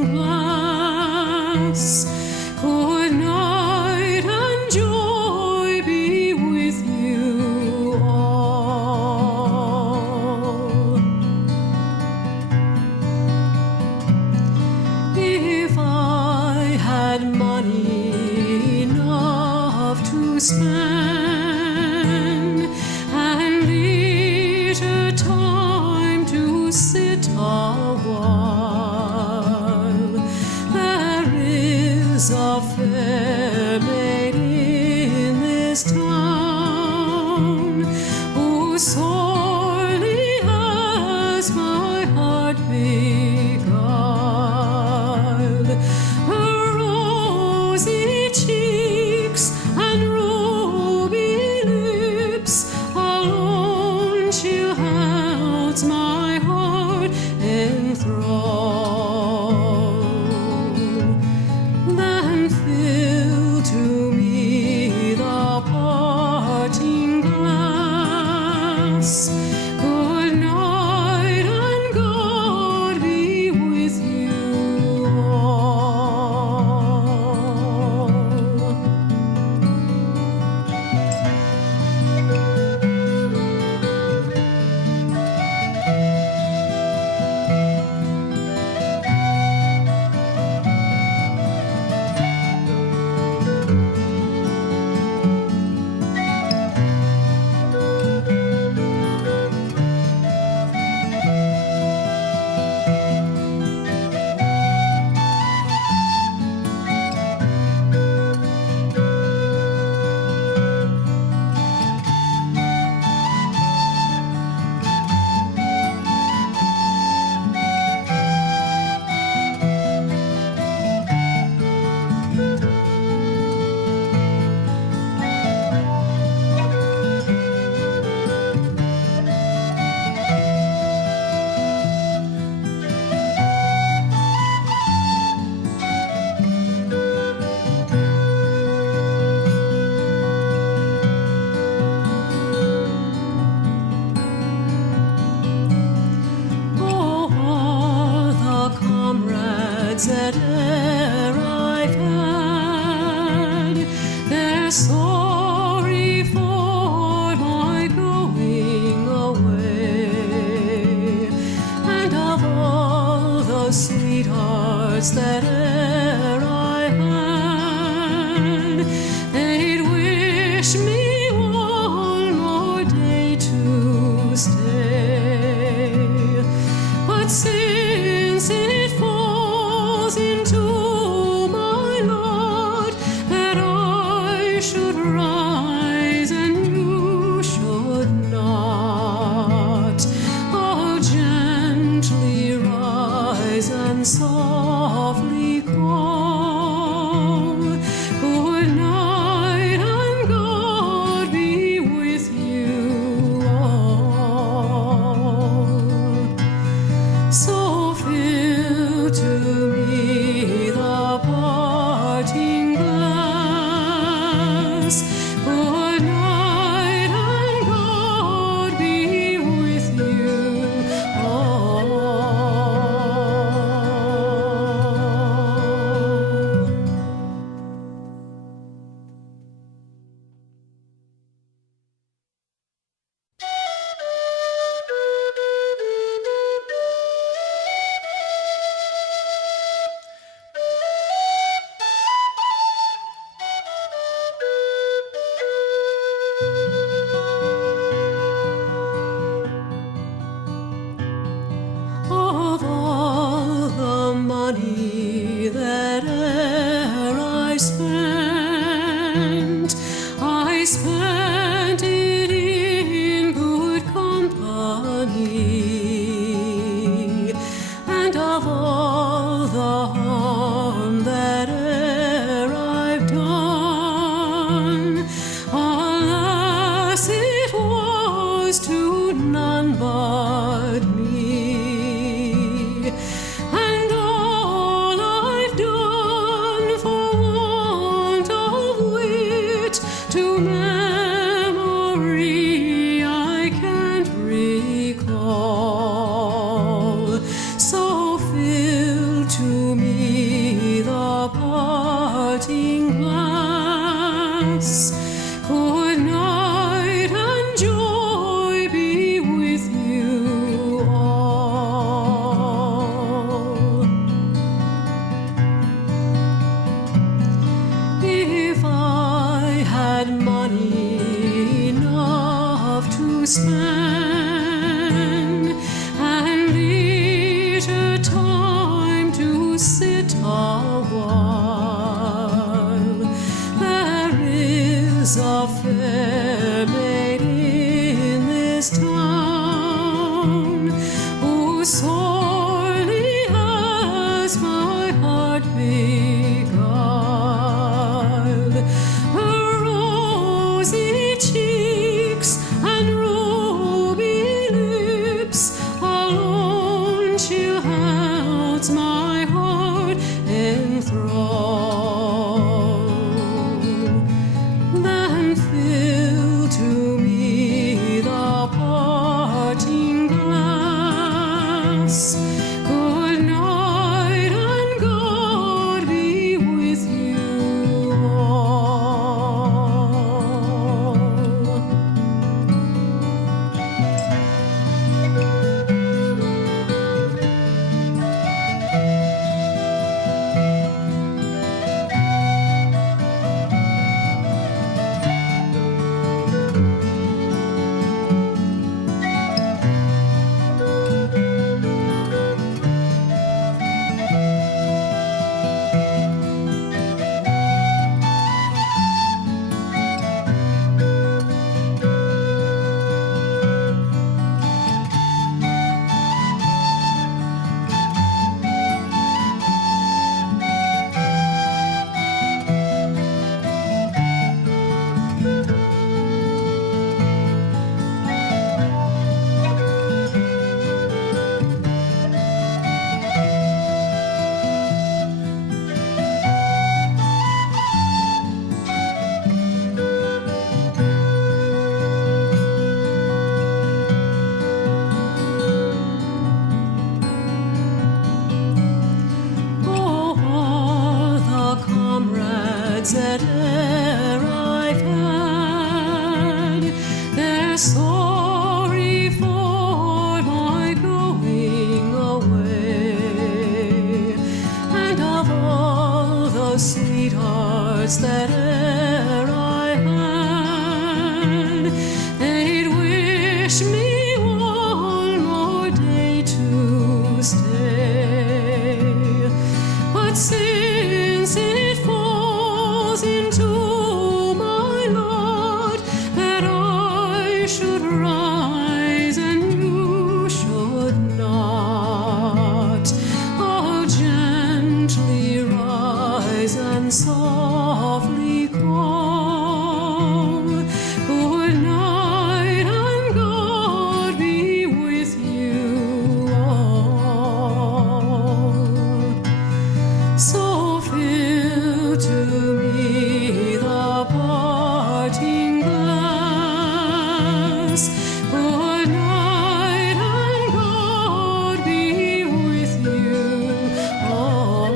parting glass. Good night and joy be with you all. If I had money enough to spend and leisure time to sit a while, there is a fair maid in this town who sorely has my heart beguiled. Her rosy cheeks and ruby lips alone she holds my heart enthralled. Then fill to me the parting glass. Good night and God be with you all. That e'er I've had, they're sorry for my going away. And of all the sweethearts that e'er I had, they'd wish me one more day to stay. But since it falls into my lot that I should rise and you should not, I'll gently rise and softly while. There is a fair maid in this town who sorely has my heart beguiled. Her rosy cheeks and ruby lips alone she holds my heart enthralled. Then fill to me the parting glass. Good night and God be with you all. Oh, all the comrades that e'er I've had, they're sorry for my going away. And of all the sweethearts that e'er I had, they'd wish me one more day to stay. But since it falls into my lot that I should rise and you should not, I'll gently rise and softly call. Good night and God be with you all. So fill to me the parting glass. Good night and God be with you all.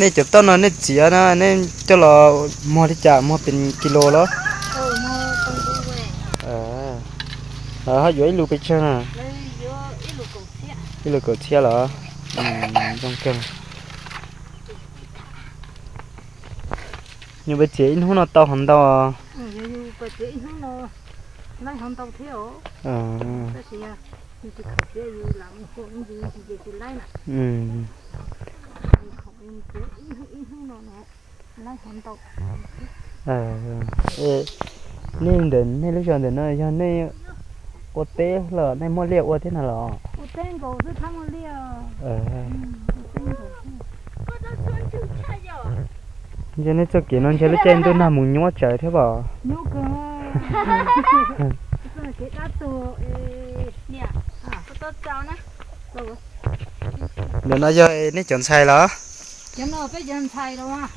Nên chụp tao nó nên chỉ na nên cho là mua đi chả muaเป็นกิโลแล้วhọ dưới lục cái chân à cái lục cổ chia là trong kêu nhưng bây giờ nó tao hẳn tao à nên đến nên lúc chọn đến nơi cho nên ô té là nên mua liệu ô thế nào là ô té cổ cứ thăng mua liệu cho nên cho kiến nó cho nó trên tôi nằm muốn nhót trời thế bảo để nó cho nên chọn sai đó cho nó phải dân thay đâu à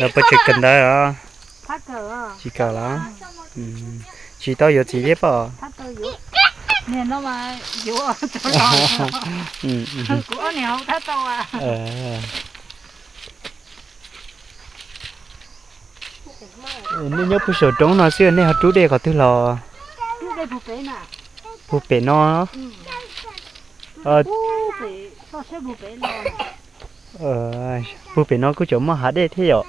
nó phải chụp cần đấy à thắt cờ chỉ cả lá chỉ tao giờ chỉ biết bỏ thắt cờ dữ nè nó mà dữ cho nó của nèo thắt tao à nếu nhớ bữa sầu trống nó xưa này họ trú đây có thứ lò trú đây phụ bể nè phụ bể nó phụ bể sao sẽ phụ bể lò phụ bể nó cứ chỗ mà hả đây thế ạ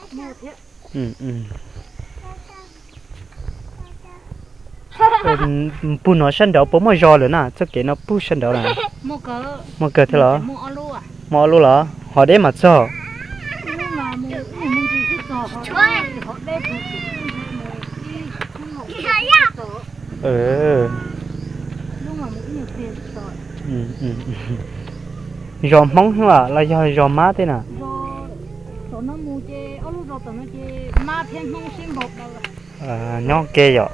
phụ nó sân đậu bố mà giò nữa nè chắc cái nó phụ sân đậu nè mua cờ thế lò mua luôn lò họ đấy mà sao giò móng không là giò má thế nào nó mua chê ở lúc đó tụi nó chê má thêm không xin bột đâu nhóc kê vậy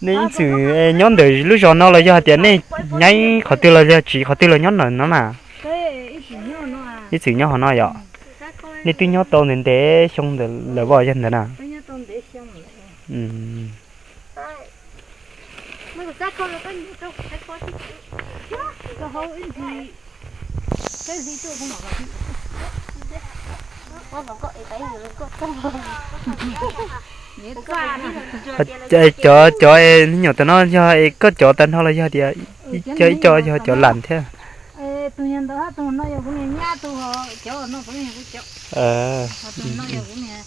nên sự nhón đời lúc giò nó là do tiền này nháy khó tiêu là do chỉ khó tiêu là nhón nó mà ít sự nhón họ nói vậy nên tôi nhón to nên để xong được là bao nhiêu nữa nè cho em nhiều tao nó cho có cho tên thôi là do thì cho làm thế tụi nhân đó tụi nó giờ cũng nghe nhá tụi họ cho nó cũng nghe cũng cho tụi nó giờ cũng nghe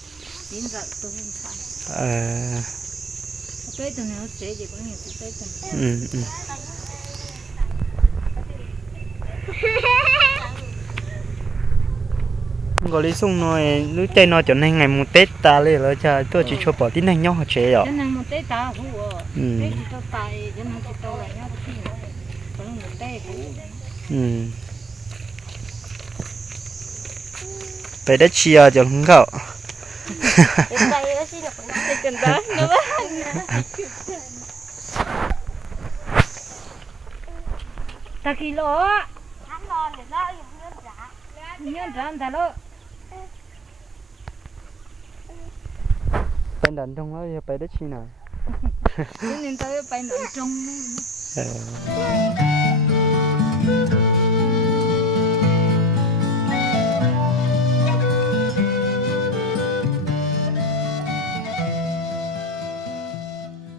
tin giờ tụi mình phải tới tụi nó sẽ gì cũng nghe tới tụi gọi lý sung nói lúc chơi nói cho nên ngày một Tết ta lên rồi cha tôi chỉ cho bỏ tí này nhau họ chế rồi cho nên một Tết ta hú Tết chỉ cho tài cho nên chỉ tao lại nhau thì còn một Tết hú phải đất chia cho không cậu ta kỳ lỗ nhân rắn ta lỗ bên đàn trong đó phải đất chi nào nên tao phải nằm trong